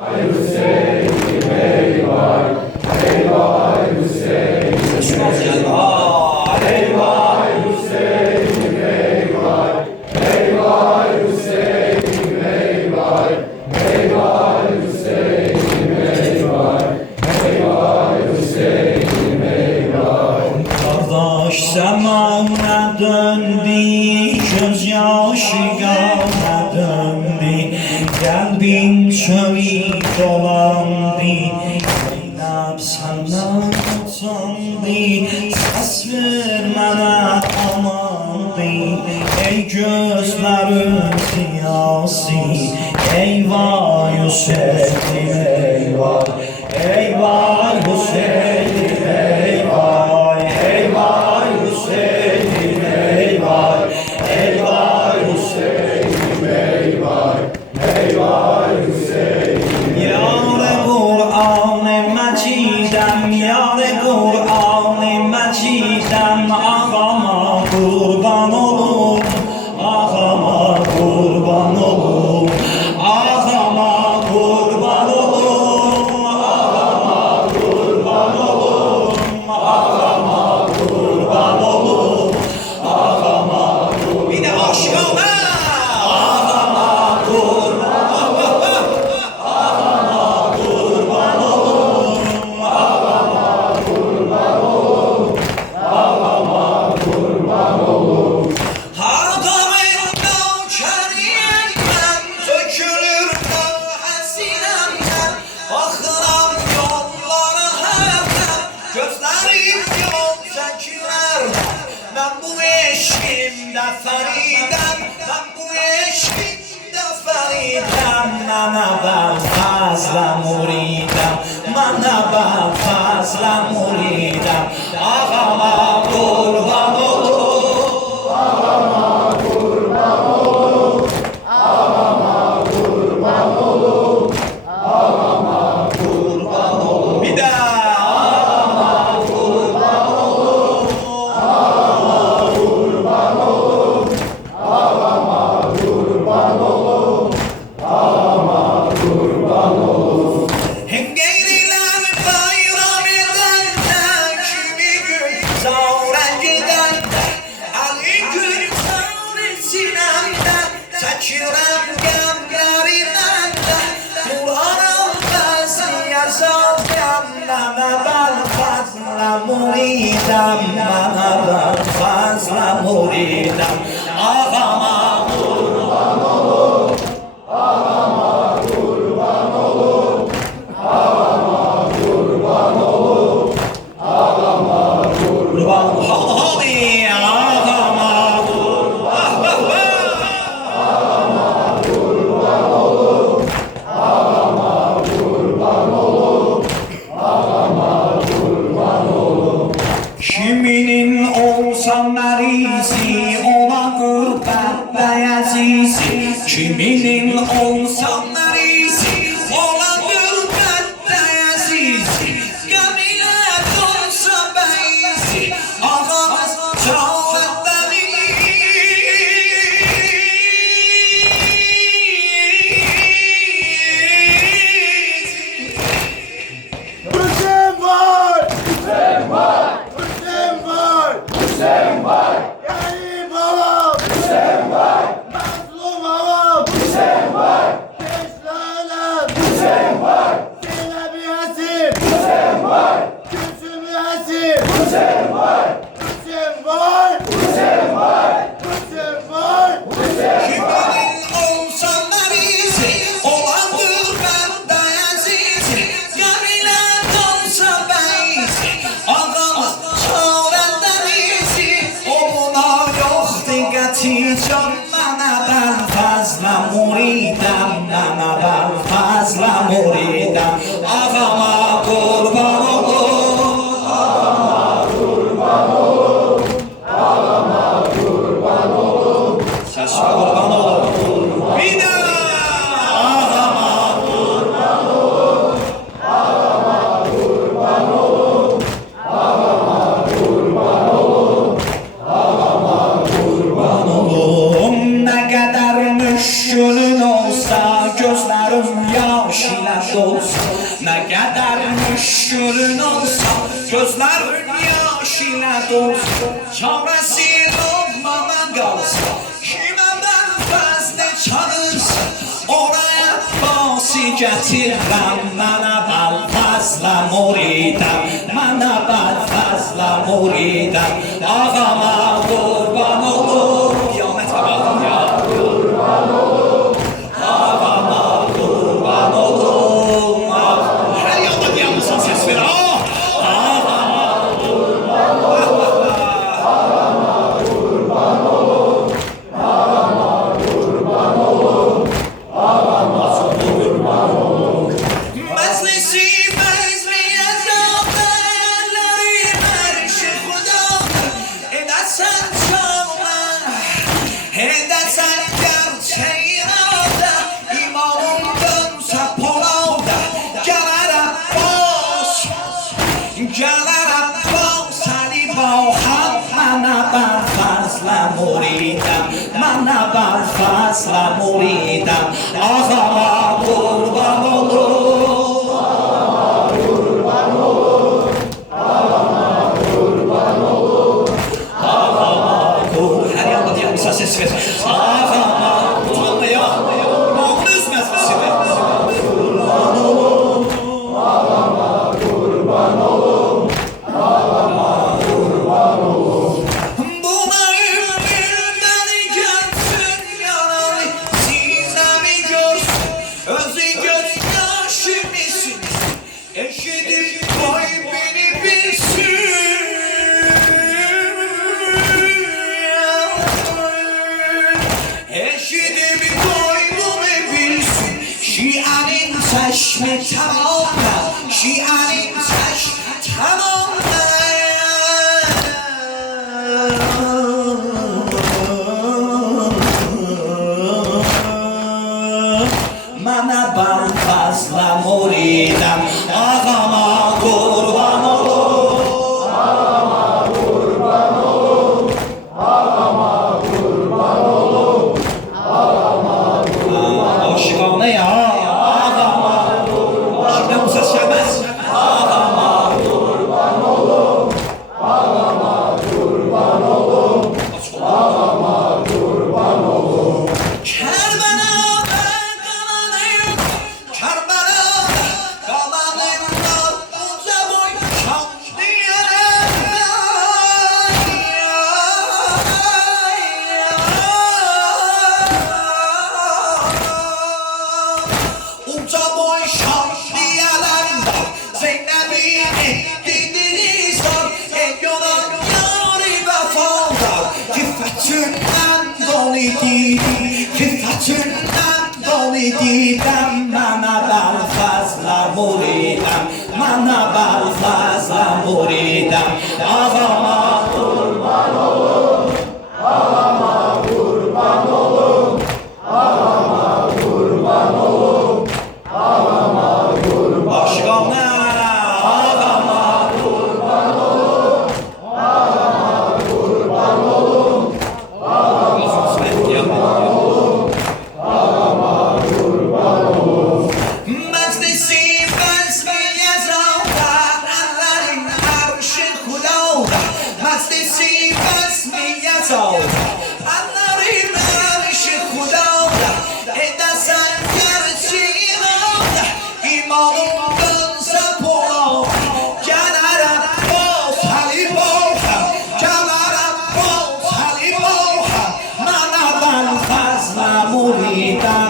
Ey Hüseyin eyvah, eyvah Hüseyin eyvah, eyvah Hüseyin eyvah, eyvah Hüseyin eyvah, eyvah Hüseyin eyvah, eyvah Hüseyin eyvah. Kardeş zamana döndü, göz yaşı gana döndü, kalbim çölü dolandı, Zeynep senden utandı, ses vermene amandı, ey gözlerin ziyası, eyvah Hüseyin eyvah, eyvah Hüseyin eyvah, eyvah Hüseyin eyvah, eyvah Hüseyin eyvah, eyvah Hüseyin. Yâre Kur'an-ı Mecidem, yâre Kur'an-ı Mecidem, ağama kurban olum, ağama kurban olum, ağama kurban olum, ağama kurban olum, ağama kurban olum, ağama kurban. Bir de aşkına ağama kurban olum, ağama kurban olum, ağama kurban olum, ağama kurban olum. Hardamından şeriyemden dökülür hazinemden, bakıram yollara hepten, gözlerim yol çekilerden. Ben bu eşkimde feriden, ben bu eşkimde feriden, bana ben fazla muridem, bana ben fazla muridem, ağama kurban olur. Bir daha. Hem geyriler bayram eden de, kimi gün zavra giden de, Ali gün zavresinen de, çekirem gemlerinden de, Kur'an'ın bazı yazarken, bana ben fazla muridem, bana ben fazla muridem, ağama kurban olur, ağama kurban olur, ağama kurban olur, ağama kurban olur, hadi ağama kurban olur, ağama kurban olur, ağama kurban olur, ağama kurban olur. Kiminin olsa merisi, ona kurban beyazizi, kiminin olsa merisi, ona kurban beyazizi, gemilet olsa beyizi, ağamız çağır beni. Hüseyin var! Hüseyin var, Hüseyin var! Hüseyin var, Yani babam! Hüseyin var, Mazlum babam! Hüseyin var, Gençlerden! Hüseyin var, Zeynep Yasin! Hüseyin var, Gülsüm Yasin! Hüseyin var, Hüseyin var! Hüseyin var, Hüseyin var! Kiminin olsa merisi, olandır bende azizi, gemilet olsa beyizi, ağamız çağıran denizi, o buna yok dikkati can, bana ben fazla muridem, bana ben fazla muridem, ağama kurban olur, ağama kurban olur, ağama kurban olur, ses kurban olur, bir daha ağama kurban olur, ağama kurban olur, ağama kurban olur, ağama kurban olur. Ne kadar müşkülün olsa gözlerim yaşı ilə dolsa, nə qədər müşkülün olsa, gözlərin yaş ilə dolsa, çarəsi olmadan qalsa, kimə mənfəzlə çağırsa, oraya basi gətirəm, mənə bəlfəzlə muridəm, mənə bəlfəzlə muridəm, ağama qurban olur, qiyamət ağam ya. Qurban olur, ağama qurban olur, hər yanda qiyamısan səs ver, ağama qurban olur, ağama qurban olur, ağama qurban olur, ağama qurban olur. Məclisi məzmiyəcəm, əlləri mərşi xudadır, edəsən çağla, edəsən gerçək iradə, imanım dönsə polada, gələr Abbas, gələr Abbas, Əli Bahan, mənə bəlfəzlə muridəm, mənə bəlfəzlə muridəm, ağama qurban olur, ağama qurban olur, ağama qurban olur, ağama qurban, hər yanda deyəmsə ses ver, ağama utanma ya, onun öz məzməsidir. Qurban olur, ağama qurban olur, ağama qurban olur. Buna ümiddən gəlsin yaralı, sinəmi görsün, özü göz yaşımısın, eşidib qeybini bilsin. Eşidib qeybini bilsin, şiənin çəşmi tamamda, şiənin çəşmi tamamda. Mənə bəlfəzlə muridəm, ağama qurban olur, ağama qurban olur, ağama qurban olur, ağama qurban olur. Aşıqanə ya, ağama qurban, aşıqdan bu səs gəlməz, ağama qurban olur, ağama qurban olur, ağama qurban olur. Kərbəlada qalanayım, Kərbəlada qalanayım, uca boy uca boy şamliyələrim var, Zeynəbini dediniz var, yolan yari vəfadar, kiffətindən dolu idim, kiffətindən dolu idim, mənə bəlfəzlə muridəm, mənə bəlfəzlə muridəm, ağama qurban olur, ağama qurban olur, ağama qurban olur, ağama qurban olur. Aşıqanə, ağama qurban olur, ağama qurban olur, ağama qurban olur, ağama qurban olur. Məclisi məzmiyəcəmdə, əllərin ərşi xudadır, məclisi məzmiyəcəmdə, əllərin ərşi xudadır, edəsən gerçək iradə, imanım dönsə polada, gələr Abbas, Əli Bahan, gələr Abbas, Əli Bahan, mənə bəlfəzlə muridəm.